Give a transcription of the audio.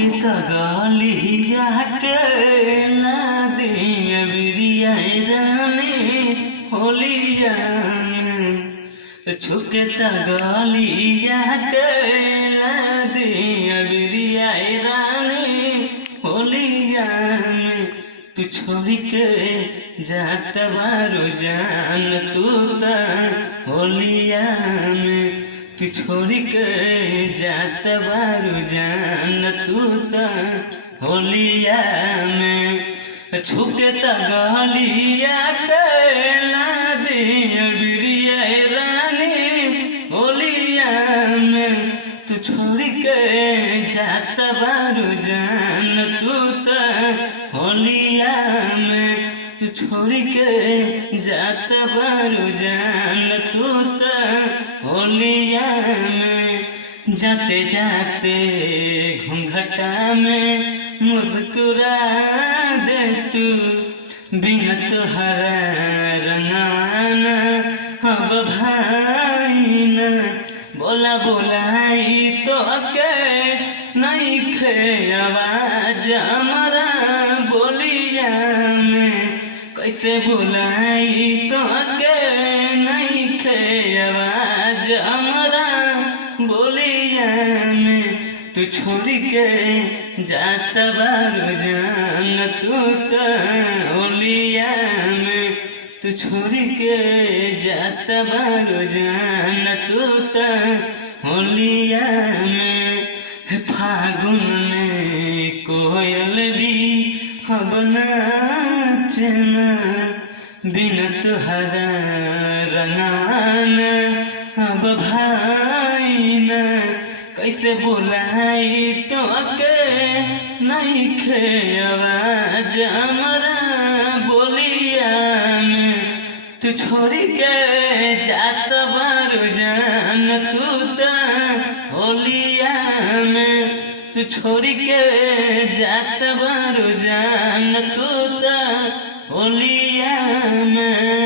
छुके गलिया के ना दिया बिरिया रानी होलिया छुके गलिया के ना दिया बिरिया रानी होलिया तू छोड़ी के जात बारो जान तू ता होलिया में तू छोड़ी के जात बारो जान तू ता होलिया में छुके गलिया के ना दिया बिरिया रानी होलिया में तू छोड़ी के जात बारो जान तू ता होलिया में तू छोड़ी के जात बारो जान तू ता होलिया में जाते जाते घूंघटा में मुस्कुरा दे तू बिना तुहरा रंगाना अब भाई न बोला बोलाई तो के नहीं खे आवाज हमारा बोलिया में कैसे बुलाई तो के नहीं खे आवाज हमारा बोलिया में तू छोड़ी के जात बारो जान तू तो होलिया में तू छोड़ी के जात बारो जान तू तो होलिया में फागुन में कोयल भी अब नाचना बिना तुहरा रंगाना अब भाई न कैसे बुलाई तो के नहीं खे आवाज हमारा बोलिया में तू छोड़ी के जात बारो जान तू ता होलिया में तू छोड़ी के जात बारो जान तू ता होलिया में।